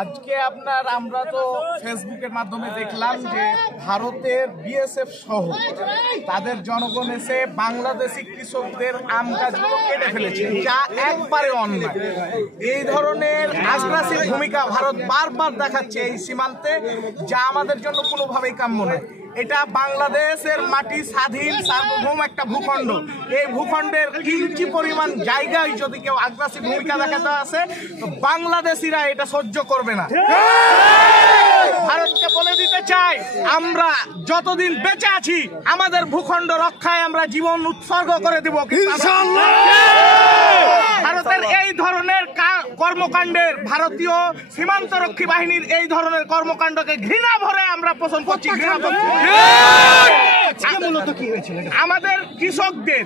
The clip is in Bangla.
আজকে আমরা তো ফেসবুকের মাধ্যমে দেখলাম যে ভারতের বিএসএফ সহ তাদের জনগণ এসে বাংলাদেশি কৃষকদের আম গাছগুলো কেটে ফেলেছে, যা একবারে অন্যায়। এই ধরনের আগ্রাসী ভূমিকা ভারত বারবার দেখাচ্ছে এই সীমান্তে, যা আমাদের জন্য কোনোভাবেই কাম্য নয়। এটা বাংলাদেশের মাটি, স্বাধীন সার্বভৌম একটা ভূখণ্ড। এই ভূখণ্ডের ইঞ্চি পরিমাণ জায়গায় যদি কেউ আগ্রাসী ভূমিকা দেখাতে আসে, তো বাংলাদেশিরা এটা সহ্য করবে না। ভারতকে বলে দিতে চাই, আমরা যতদিন বেঁচে আছি আমাদের ভূখণ্ড রক্ষায় আমরা জীবন উৎসর্গ করে দেব। ভারতের এই ধরনের কর্মকাণ্ডের, ভারতীয় সীমান্তরক্ষী বাহিনীর এই ধরনের কর্মকাণ্ডকে ঘৃণা ভরে আমরা পোষণ করছি। আমাদের কৃষকদের